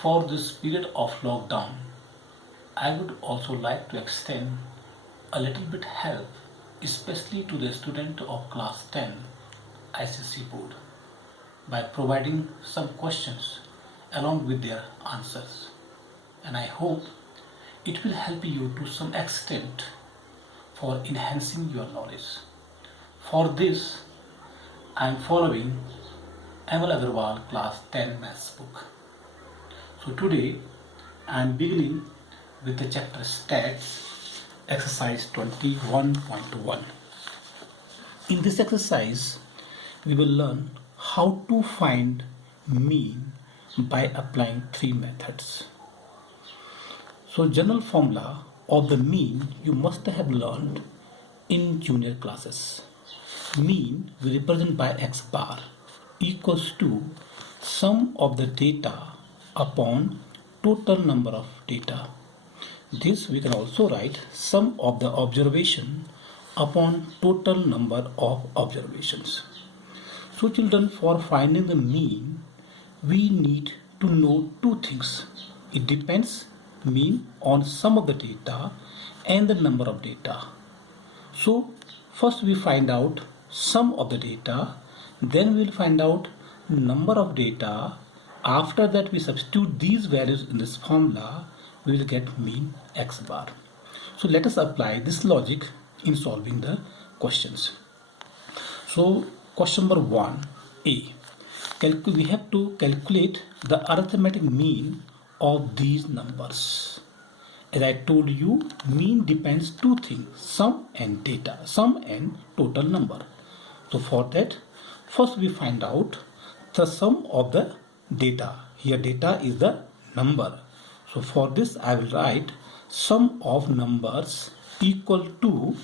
For this period of lockdown, I would also like to extend a little bit help, especially to the student of class 10 ICSE board, by providing some questions along with their answers. And I hope it will help you to some extent for enhancing your knowledge. For this, I am following Amal Agarwal class 10 maths book. So today I am beginning with the chapter stats, exercise 21.1. In this exercise, we will learn how to find mean by applying three methods. So general formula of the mean you must have learned in junior classes. Mean we represent by x bar equals to sum of the data upon total number of data. This we can also write sum of the observation upon total number of observations. So children, for finding the mean, we need to know two things. It depends mean on sum of the data and the number of data. So first we find out sum of the data, then we will find out number of data. After that we substitute these values in this formula, we will get mean x bar. So let us apply this logic in solving the questions. So question number 1a, we have to calculate the arithmetic mean of these numbers. As I told you, mean depends two things, sum and data, sum and total number. So for that, first we find out the sum of the data. Here data is the number. So for this I will write sum of numbers equal to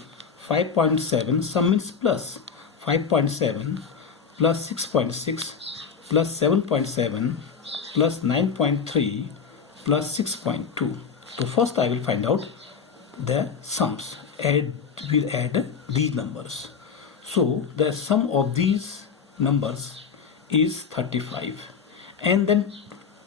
5.7, sum means plus 5.7 plus 6.6 plus 7.7 plus 9.3 plus 6.2. So first I will find out the sums. We'll add these numbers. So the sum of these numbers is 35, and then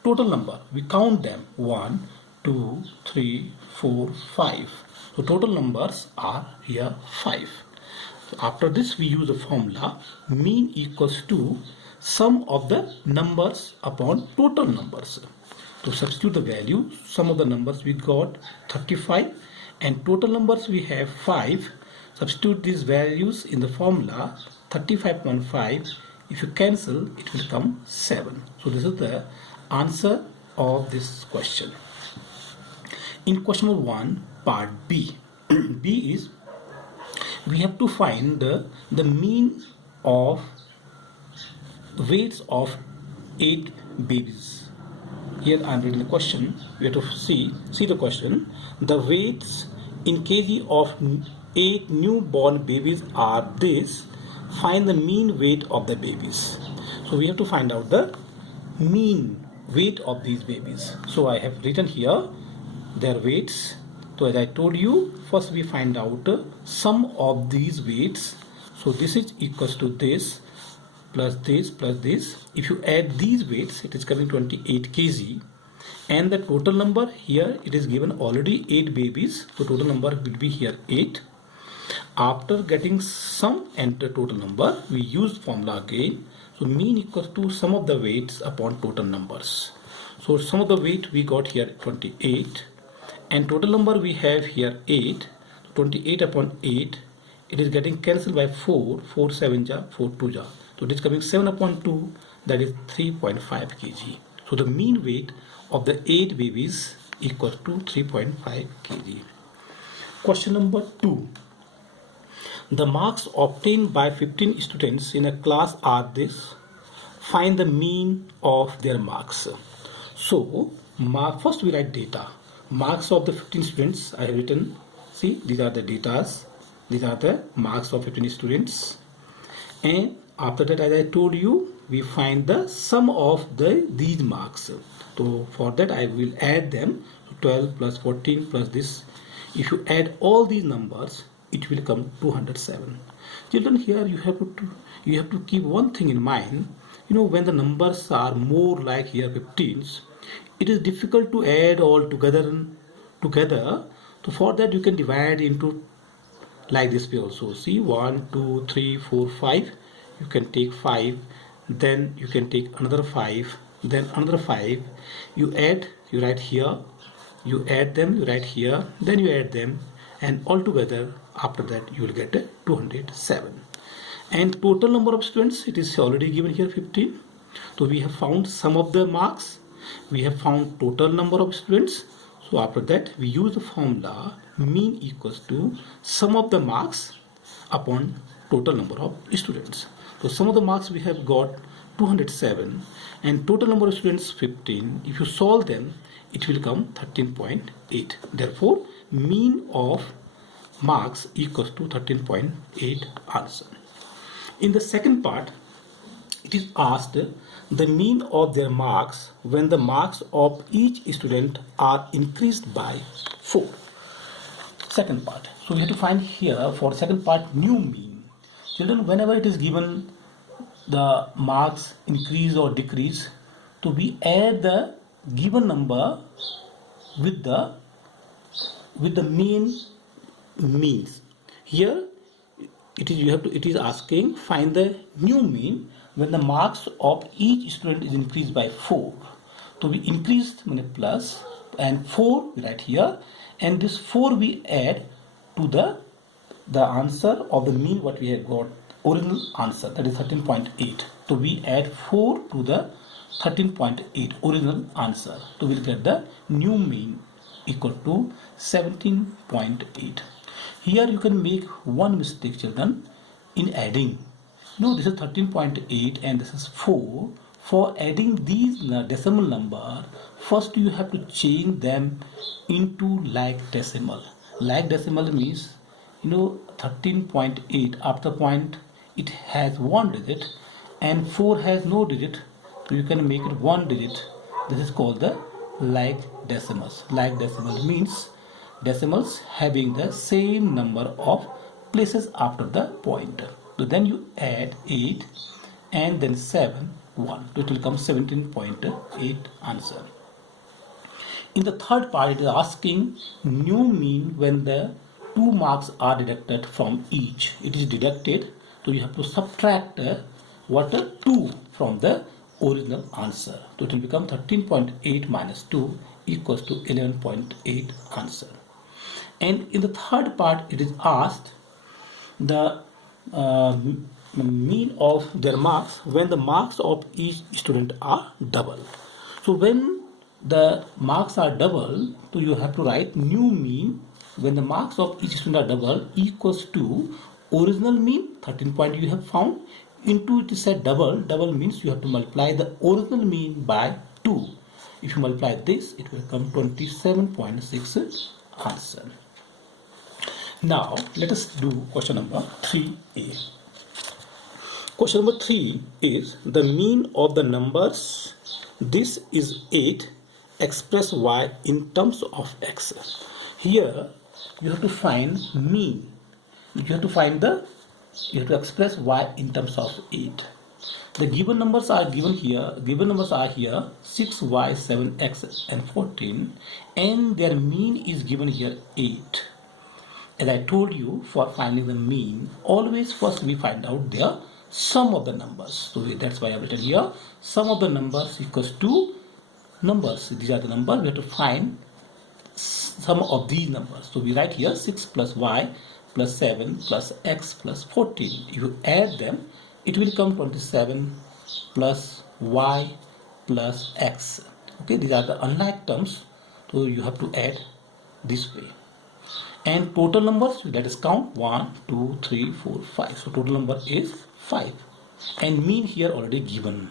total number, we count them 1, 2, 3, 4, 5. So total numbers are here 5. So after this we use the formula mean equals to sum of the numbers upon total numbers. To substitute the value, sum of the numbers we got 35 and total numbers we have 5. Substitute these values in the formula 35.5. If you cancel, it will come 7. So this is the answer of this question. In question number 1, part B. B is we have to find the mean of weights of 8 babies. Here I am reading the question. We have to see the question. The weights in kg of 8 newborn babies are this. Find the mean weight of the babies. So we have to find out the mean weight of these babies. So I have written here their weights. So as I told you, first we find out sum of these weights. So this is equals to this plus this plus this. If you add these weights, it is coming 28 kg. And the total number here, it is given already 8 babies. So total number will be here 8. After getting sum and the total number, we use formula again. So mean equals to sum of the weights upon total numbers. So sum of the weight we got here 28 and total number we have here 8. 28 upon 8, it is getting cancelled by 4. 4 7 ja, 4 2 ja. So it is coming 7 upon 2, that is 3.5 kg. So the mean weight of the 8 babies equals to 3.5 kg. Question number 2. The marks obtained by 15 students in a class are this. Find the mean of their marks. So first we write data. Marks of the 15 students I have written. See, these are the datas. These are the marks of 15 students. And after that, as I told you, we find the sum of these marks. So for that I will add them. 12 plus 14 plus this. If you add all these numbers, it will come 207. Children, here you have to keep one thing in mind. When the numbers are more like here 15s, It is difficult to add all together. So for that you can divide into like this way also. See, 1 2 3 4 5. You can take 5, then you can take another 5, then another 5. You add, you write here, you add them, you write here, then you add them, and altogether after that you will get a 207. And total number of students, it is already given here 15. So we have found sum of the marks, we have found total number of students. So after that we use the formula mean equals to sum of the marks upon total number of students. So sum of the marks we have got 207 and total number of students 15. If you solve them, it will come 13.8. Therefore mean of marks equals to 13.8 answer. In the second part, it is asked the mean of their marks when the marks of each student are increased by 4. Second part. So we have to find here for second part new mean. Children, whenever it is given the marks increase or decrease, so we add the given number with the means. Here it is asking find the new mean when the marks of each student is increased by 4. So we increased plus and 4 right here, and this 4 we add to the answer of the mean what we have got original answer, that is 13.8. So we add 4 to the 13.8 original answer. So we'll get the new mean equal to 17.8. Here you can make one mistake, children, in adding. No, this is 13.8 and this is 4. For adding these decimal number, first you have to change them into like decimal. Like decimal means 13.8 after point it has one digit and 4 has no digit, so you can make it one digit. This is called the like decimals. Like decimal means decimals having the same number of places after the point. So then you add 8 and then 7 1, so it will come 17.8 answer. In the third part, it is asking new mean when the 2 marks are deducted from each. It is deducted, so you have to subtract 2 from the original answer. So it will become 13.8 minus 2 equals to 11.8 answer. And in the third part, it is asked the mean of their marks when the marks of each student are double. So when the marks are double, so you have to write new mean when the marks of each student are double equals to original mean 13 point you have found into, it is said double means you have to multiply the original mean by 2. If you multiply this, it will come 27.6 answer. Now let us do question number 3a. Question number 3 is the mean of the numbers. This is 8. Express y in terms of x. Here you have to find mean. You have to express y in terms of 8. The given numbers are given here. 6y, 7x and 14, and their mean is given here 8. As I told you, for finding the mean, always first we find out their sum of the numbers. So that's why I have written here sum of the numbers equals to numbers. These are the numbers. We have to find sum of these numbers. So we write here 6 plus y plus 7 plus x plus 14. If you add them, it will come 27 plus y plus x. Okay, these are the unlike terms. So you have to add this way. And total numbers, let us count 1, 2, 3, 4, 5. So total number is 5. And mean here already given.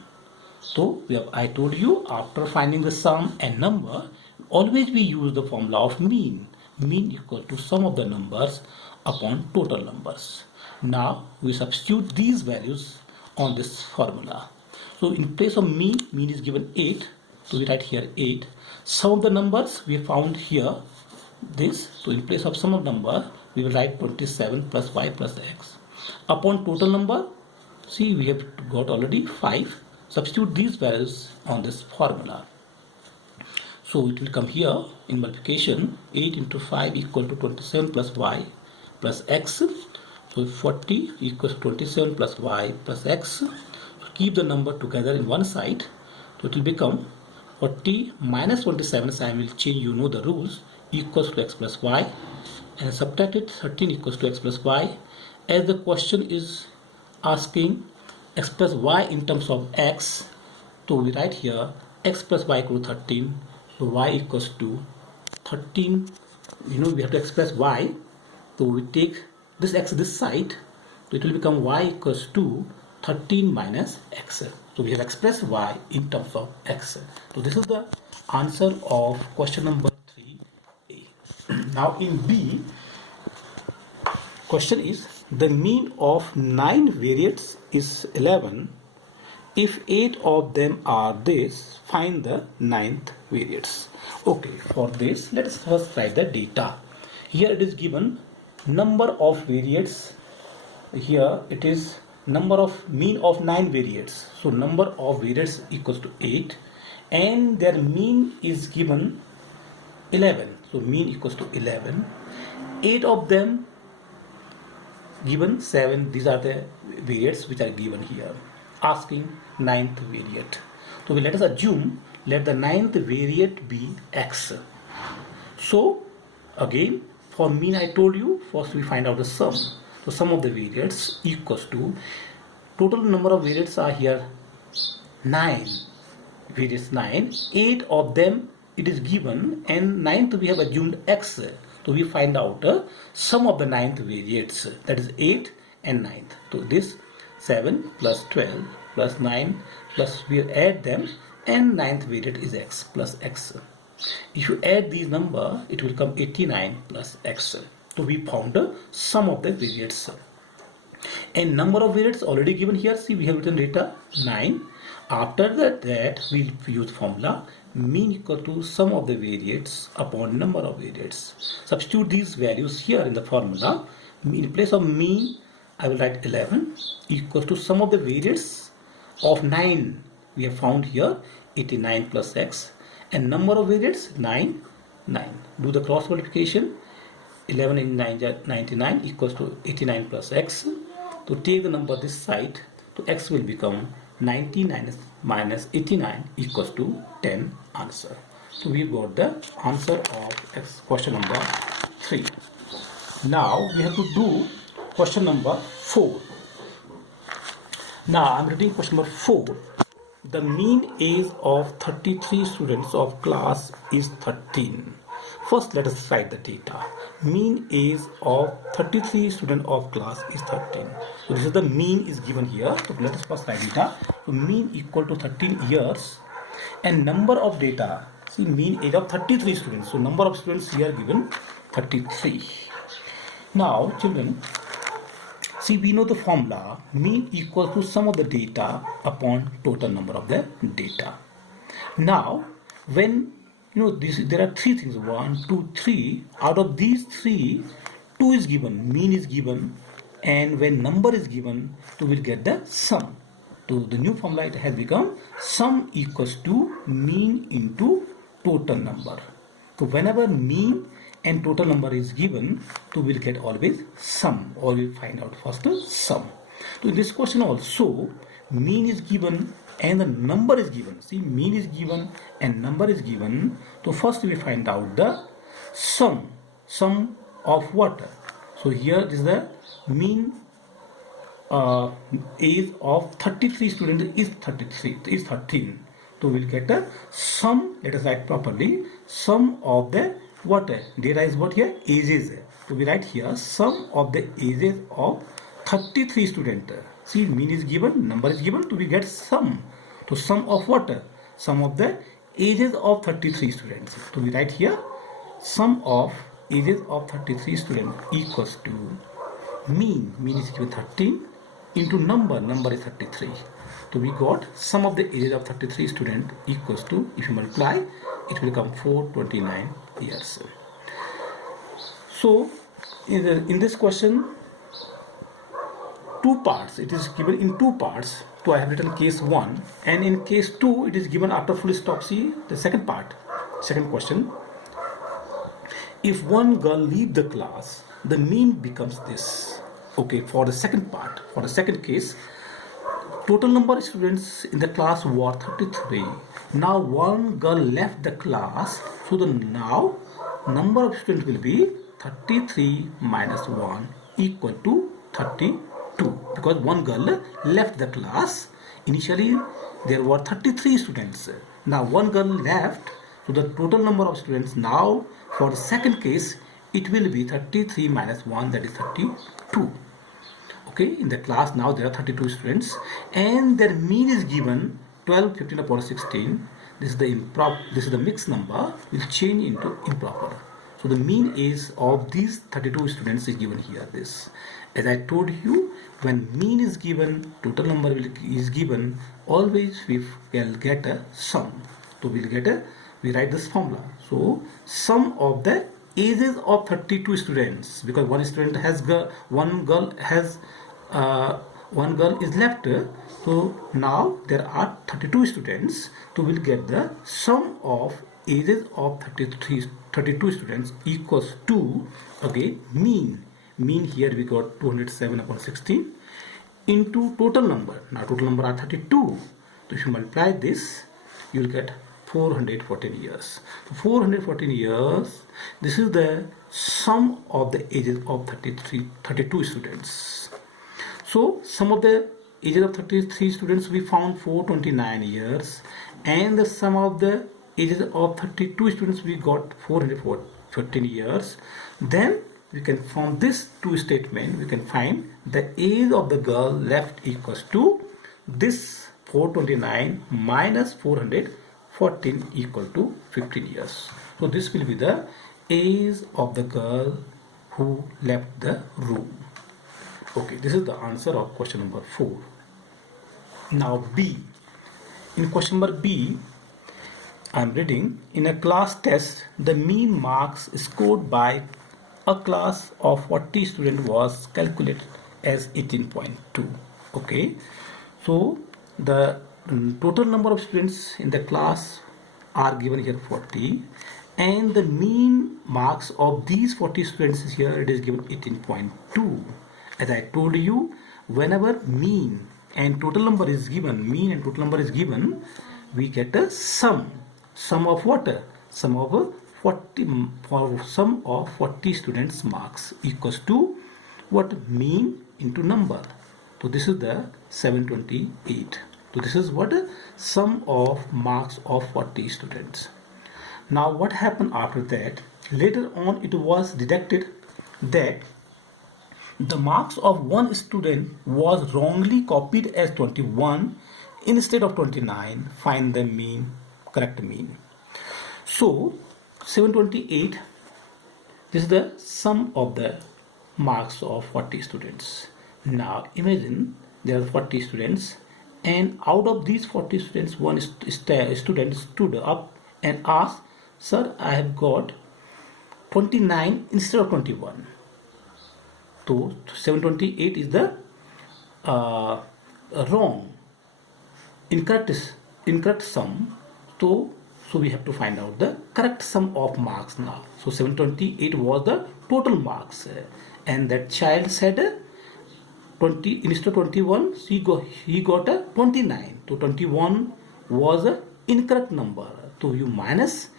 So I told you after finding the sum and number, always we use the formula of mean. Mean equal to sum of the numbers upon total numbers. Now we substitute these values on this formula. So in place of mean is given 8. So we write here 8. Sum of the numbers we found here this. So in place of sum of number we will write 27 plus y plus x. Upon total number, we have got already 5. Substitute these values on this formula. So it will come here in multiplication. 8 into 5 equal to 27 plus y plus x. So 40 equals 27 plus y plus x. So keep the number together in one side. So it will become 40 minus 27, so I will change, you know the rules, equals to x plus y, and subtract it, 13 equals to x plus y. As the question is asking x plus y in terms of x, so we write here x plus y equal to 13, so y equals to 13, we have to express y, so we take this x this side, so it will become y equals to 13 minus x. So we have expressed y in terms of x. So this is the answer of question number 3a. Now in B, question is the mean of 9 variates is 11. If 8 of them are this, find the 9th variates. Okay, for this let us first write the data. Here it is given number of variates. Here it is number of mean of 9 variates. So number of variates equals to 8 and their mean is given 11. So mean equals to 11. 8 of them given 7. These are the variates which are given here. Asking 9th variate. So let us assume let the 9th variate be x. So again for mean I told you first we find out the sum. So sum of the variates equals to total number of variates are here 9. Variates 9. 8 of them it is given and 9th we have assumed x. So we find out the sum of the 9th variates, that is 8 and 9th. So this 7 plus 12 plus 9 plus we add them and 9th variate is x plus x. If you add these number it will come 89 plus x. So we found the sum of the variates. And number of variates already given here. See, we have written data 9. After that we use formula mean equal to sum of the variates upon number of variates. Substitute these values here in the formula. In place of mean I will write 11 equals to sum of the variates of 9. We have found here 89 plus x and number of variates 9. Do the cross multiplication. 11 in 9 99 equals to 89 plus x. To take the number this side, so x will become 99 minus 89 equals to 10 answer. So we got the answer of x question number 3. Now we have to do question number 4. Now I am reading question number 4. The mean age of 33 students of class is 13. First let us write the data. Mean age of 33 students of class is 13. So this is the mean is given here. So let us first write data. So mean equal to 13 years and number of data. See mean age of 33 students. So number of students here given 33. Now children, see we know the formula mean equals to sum of the data upon total number of the data. Now when there are 3 things, 1, 2, 3. Out of these 3, 2 is given, mean is given, and when number is given, we will get the sum. So the new formula it has become sum equals to mean into total number. So whenever mean and total number is given, we will get always sum, or we will find out first the sum. So in this question also, mean is given and the number is given. See, mean is given and number is given. So first we find out the sum of what? So here is the mean age of 33 students is 13. So we will get a sum. Let us write properly. Sum of the what? Data is what here? Ages. So we write here sum of the ages of 33 students. See, mean is given, number is given, so we get sum. So sum of what? Sum of the ages of 33 students. So we write here sum of ages of 33 students equals to mean is given 13 into number is 33. So we got sum of the ages of 33 students equals to, if you multiply, it will become 429 years. So in this question, 2 parts, it is given in 2 parts. So I have written case 1, and in case 2 it is given after full stop. See the second part. Second question. If one girl leaves the class, the mean becomes this. Okay, for the second part, for the second case, total number of students in the class were 33. Now one girl left the class, so the now number of students will be 33 minus 1 equal to 32, because one girl left the class. Initially there were 33 students. Now one girl left, so the total number of students now for the second case it will be 33 minus 1, that is 32. Okay, in the class now there are 32 students and their mean is given 12, 15 upon 16. This is the mixed number, will change into improper. So the mean is of these 32 students is given here. This, as I told you, when mean is given, total number is given, always we will get a sum. So we write this formula. So sum of the ages of 32 students, because one girl is left, so now there are 32 students, so we'll get the sum of ages of 32 students equals to, again, mean here we got 207 upon 16 into total number. Now total number are 32, so if you multiply this you will get 414 years. So 414 years, this is the sum of the ages of 32 students. So sum of the ages of 33 students we found 429 years, and the sum of the ages of 32 students we got 414 years. Then we can form this two statement. We can find the age of the girl left equals to this 429 minus 414 equal to 15 years. So this will be the age of the girl who left the room. Okay, this is the answer of question number 4. Now B. In question number B, I am reading, in a class test, the mean marks scored by a class of 40 students was calculated as 18.2. Okay, so the total number of students in the class are given here 40, and the mean marks of these 40 students is here, it is given 18.2. As I told you, whenever mean and total number is given, we get a sum of what? Sum of 40 students marks equals to what? Mean into number. So this is the 728. So this is what? Sum of marks of 40 students. Now what happened after that? Later on it was detected that the marks of one student was wrongly copied as 21 instead of 29. Find the mean, correct mean. So 728, this is the sum of the marks of 40 students. Now imagine there are 40 students, and out of these 40 students one student stood up and asked, "Sir, I have got 29 instead of 21. So 728 is the wrong, incorrect sum. So we have to find out the correct sum of marks now. So 728 was the total marks, and that child said 20 instead of 21, he got a 29. So 21 was an incorrect number. So you minus,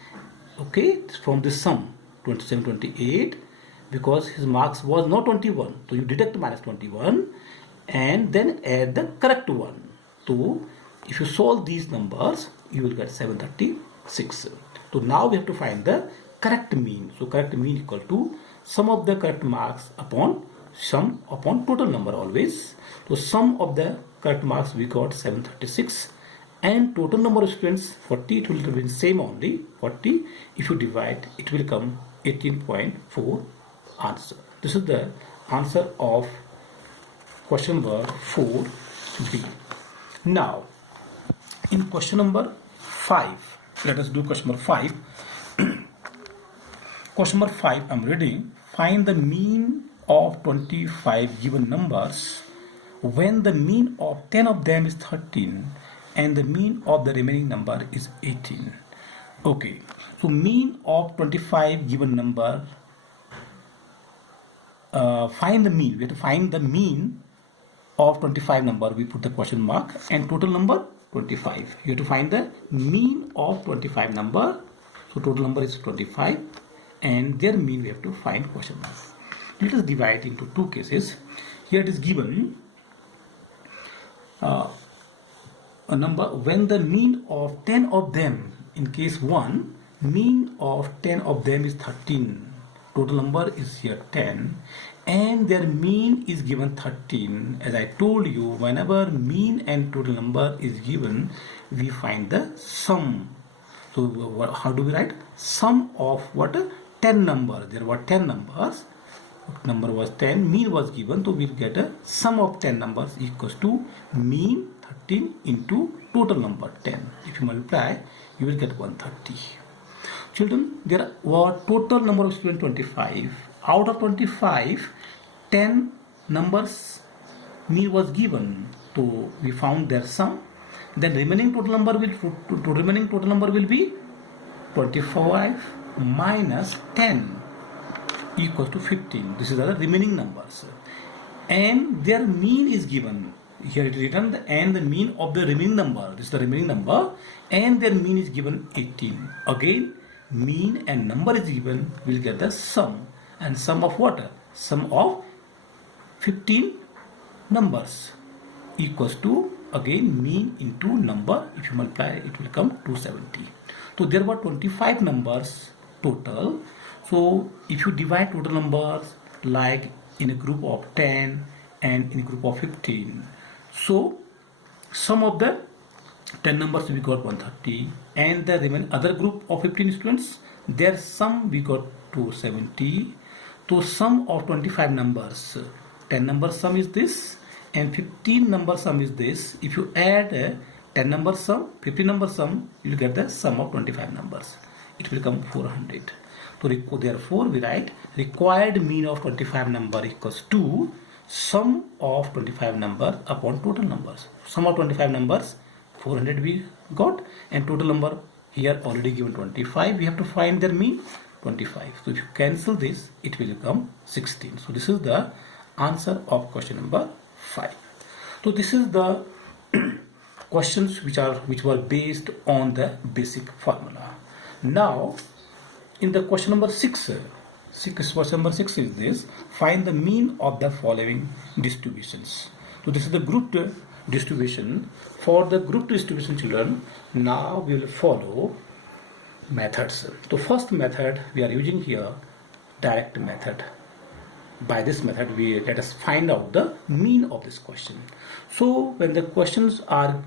okay, from this sum 728, because his marks was not 21. So you deduct minus 21 and then add the correct one. So if you solve these numbers, you will get 736. So now we have to find the correct mean. So correct mean equal to sum of the correct marks upon sum upon total number always. So sum of the correct marks we got 736, and total number of students 40, it will be same only 40. If you divide, it will come 18.4 answer. This is the answer of question number 4B. Now in question number 5, let us do question number 5. Question number 5, I am reading, find the mean of 25 given numbers when the mean of 10 of them is 13 and the mean of the remaining number is 18. Okay, So mean of 25 given number, find the mean. We have to find the mean of 25 number. We put the question mark, and total number 25. You have to find the mean of 25 number. So total number is 25 and their mean we have to find question mark. Let us divide into two cases. Here it is given a number when the mean of 10 of them, in case 1, mean of 10 of them is 13. Total number is here 10 and their mean is given 13. As I told you, whenever mean and total number is given, we find the sum. So how do we write? Sum of what? 10 numbers. There were 10 numbers. Number was 10, mean was given, so we'll get a sum of 10 numbers equals to mean 13 into total number 10. If you multiply, you will get 130. Children, there were total number of students 25. Out of 25, 10 numbers mean was given, so we found their sum. Then remaining total number will be 25 minus 10 equals to 15. This is the remaining numbers, and their mean is given. Here it is written and the mean of the remaining number. This is the remaining number, and their mean is given 18. Again, mean and number is given. We'll get the sum, and sum of what? Sum of 15 numbers equals to again mean into number. If you multiply, it will come 270. So there were 25 numbers total. So if you divide total numbers like in a group of 10 and in a group of 15, so sum of the 10 numbers we got 130, and the remaining other group of 15 students, their sum we got 270. So sum of 25 numbers, 10 number sum is this and 15 number sum is this. If you add 10 number sum, 15 number sum, you will get the sum of 25 numbers. It will come 400. So therefore we write required mean of 25 number equals to sum of 25 numbers upon total numbers. Sum of 25 numbers 400 we got, and total number here already given 25. We have to find their mean 25. So if you cancel this, it will become 16. So this is the answer of question number 5. So this is the questions which were based on the basic formula. Now in the question number 6, question number 6 is this: find the mean of the following distributions. So this is the grouped distribution. For the grouped distribution, children, now we will follow methods. So first method we are using here, direct method. By this method let us find out the mean of this question. So when the questions are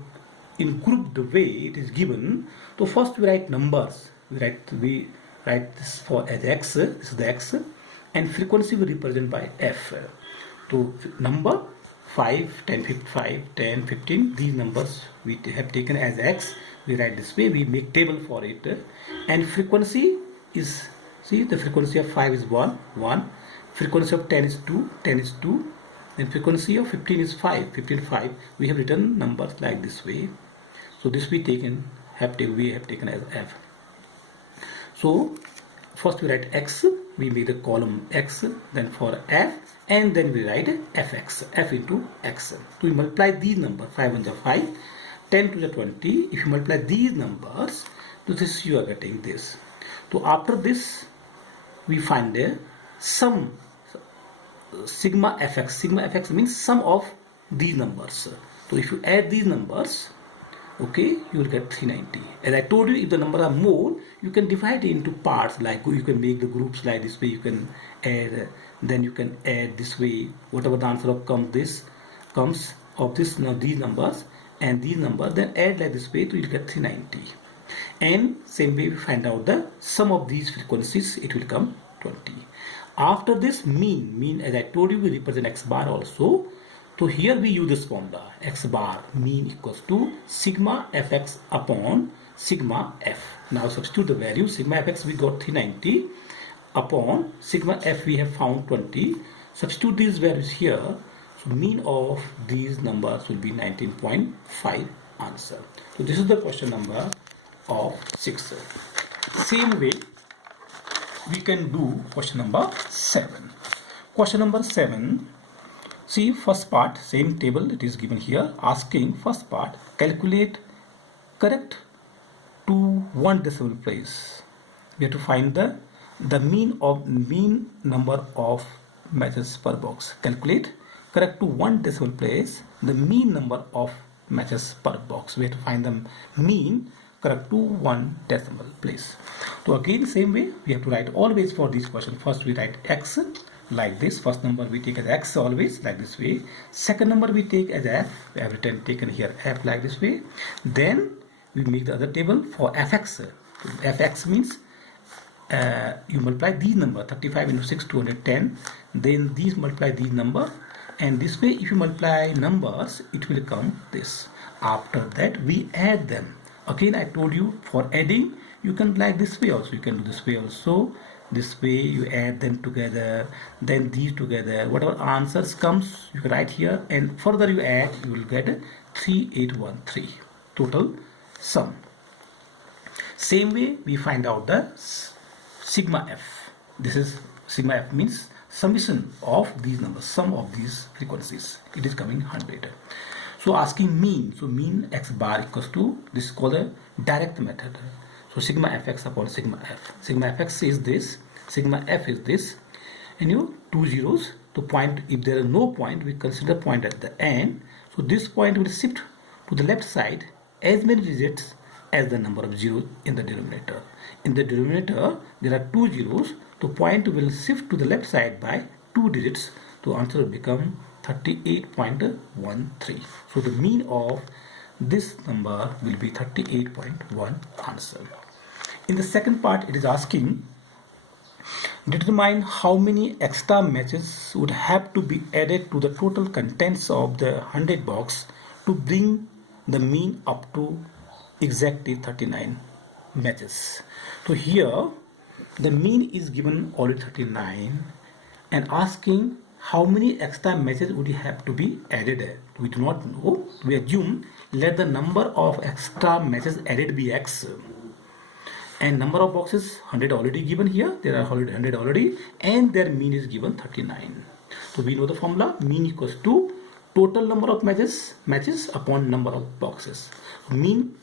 in grouped way it is given, so first we write numbers. We write this for as x, this is the x, and frequency we represent by f. So number 5, 10, 55, 10, 15, these numbers we have taken as x. We write this way, we make table for it, and frequency is, see, the frequency of 5 is 1, 1, frequency of 10 is 2, 10 is 2, then frequency of 15 is 5, 15, 5. We have written numbers like this way. So this we have taken as f. So first we write x, we make the column x, then for f, and then we write fx, f into x. So we multiply these numbers, 5 1 is 5, 10 to the 20. If you multiply these numbers, so this you are getting this. So after this we find the sum, sigma fx. Sigma fx means sum of these numbers. So if you add these numbers, okay, you will get 390. As I told you, if the numbers are more, you can divide it into parts, like you can make the groups like this way, you can add, then you can add this way, whatever the answer of comes of this, now these numbers and these numbers, then add like this way, so you will get 390. And same way we find out the sum of these frequencies, it will come 20. After this mean as I told you, we represent x bar also. So here we use this formula, x bar mean equals to sigma fx upon sigma f. Now substitute the value, sigma fx we got 390 upon sigma f we have found 20. Substitute these values here, so mean of these numbers will be 19.5 answer. So this is the question number of 6. Same way we can do question number 7. Question number 7, see first part, same table it is given here, asking first part, calculate correct to 1 decimal place. We have to find the mean number of matches per box. Calculate correct to 1 decimal place the mean number of matches per box. We have to find the mean correct to 1 decimal place. So again same way we have to write always for this question. First we write x like this. First number we take as x always like this way. Second number we take as f. We have taken here f like this way. Then we make the other table for fx. Fx means you multiply these number 35 into 6 210, then these multiply these number, and this way if you multiply numbers it will come this. After that we add them. Again I told you for adding you can like this way also, you can do this way also. This way you add them together, then these together, whatever answers comes you can write here, and further you add, you will get 3813 total sum. Same way we find out the sigma f. This is sigma f means summation of these numbers, sum of these frequencies. It is coming 100. So asking mean, so mean x bar equals to, this is called a direct method. So sigma fx upon sigma f. Sigma fx is this, sigma f is this, and you two zeros. The point, if there is no point, we consider point at the end. So this point will shift to the left side as many digits as the number of zeros in the denominator. In the denominator there are two zeros. The point will shift to the left side by 2 digits. The answer will become 38.13. So the mean of this number will be 38.1 answer. In the second part it is asking, determine how many extra matches would have to be added to the total contents of the 100 box to bring the mean up to exactly 39 matches. So here the mean is given already 39 and asking how many extra matches would have to be added. We do not know. We assume let the number of extra matches added be x, and number of boxes 100 already given here. There are 100 already, and their mean is given 39. So we know the formula, mean equals to total number of matches upon number of boxes. Mean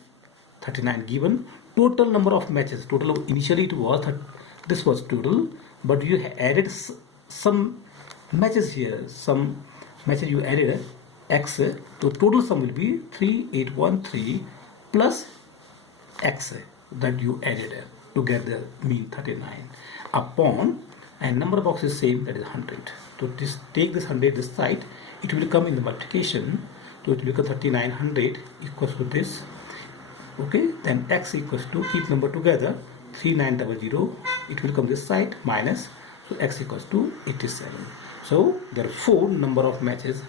39 given, total number of matches, total initially it was this was total, but you added some matches here, some matches you added x, so total sum will be 3813 plus x that you added to get the mean 39 upon, and number of boxes same, that is 100. So just take this 100 this side, it will come in the multiplication, so it will become 3900 equals to this. Okay, then x equals to, keep number together, 3900, it will come this side minus, so x equals to 87. So therefore number of matches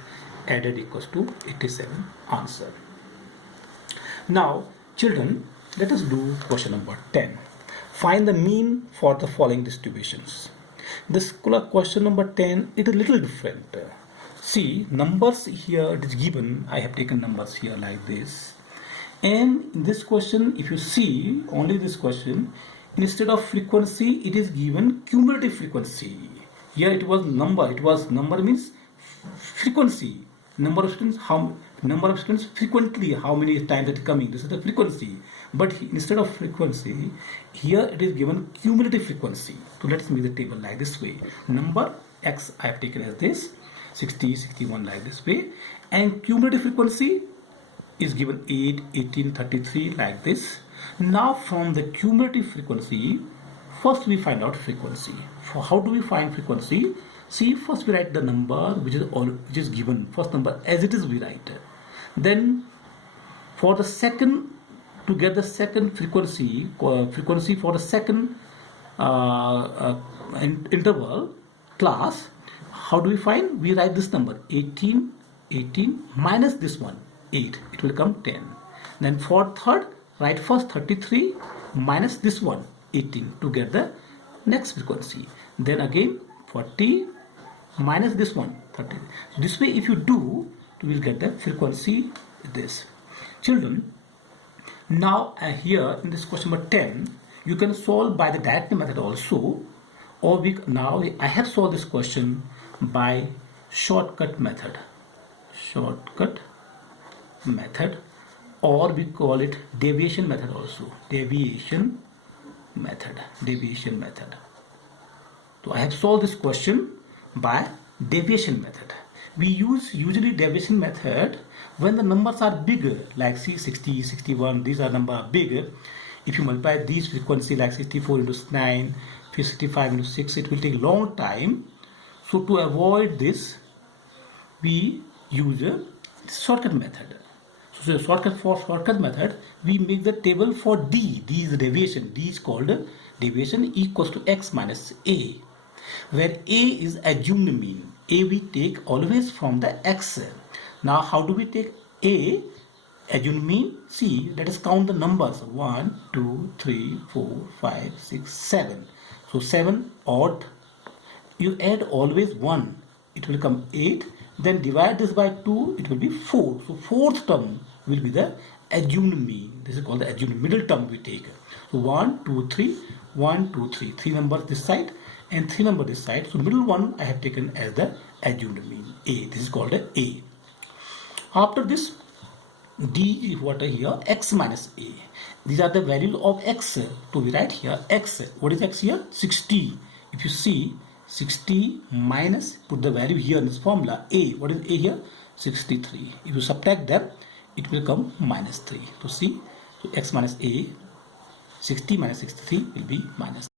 added equals to 87 answer. Now children, let us do question number 10. Find the mean for the following distributions. This question number 10 is a little different. See, numbers here it is given, I have taken numbers here like this, and in this question if you see only this question, instead of frequency it is given cumulative frequency. Here it was number means frequency, number of students frequently, how many times it is coming, this is the frequency. But instead of frequency here it is given cumulative frequency. So let's make the table like this way. Number x I have taken as this, 60, 61 like this way, and cumulative frequency is given 8, 18, 33 like this. Now from the cumulative frequency, first we find out frequency. For how do we find frequency? See, first we write the number which is given, first number as it is we write. Then for the second, to get the second frequency for the second interval class, how do we find? We write this number 18 minus this one 8, it will come 10. Then for third, write first 33 minus this one 18 to get the next frequency. Then again 40 minus this one 30. This way if you do, you will get the frequency this. Children, now here in this question number 10, You can solve by the direct method also, or now I have solved this question by shortcut method. Shortcut method, or we call it deviation method also. Deviation method. So I have solved this question by deviation method. We use usually deviation method when the numbers are bigger, like see 60, 61, these are numbers bigger. If you multiply these frequency like 64 into 9, 65 into 6, it will take long time. So to avoid this, we use a shortcut method. So shortcut method, we make the table for D. D is the deviation. D is called deviation equals to x minus a, where a is assumed mean. A we take always from the x. Now how do we take a assumed mean? See, let us count the numbers. 1, 2, 3, 4, 5, 6, 7. So 7 odd. You add always 1. It will become 8. Then divide this by 2. It will be 4. So fourth term will be the assumed mean. This is called the assumed middle term we take. So 1, 2, 3. 1, 2, 3. 3 numbers this side and 3 numbers this side. So middle one I have taken as the assumed mean. A. This is called A. After this, D is what here? X minus A. These are the value of X. So we write here X. What is X here? 60. If you see 60 minus, put the value here in this formula. A. What is A here? 63. If you subtract them, it will come minus 3. So see, so X minus A, 60 minus 63 will be minus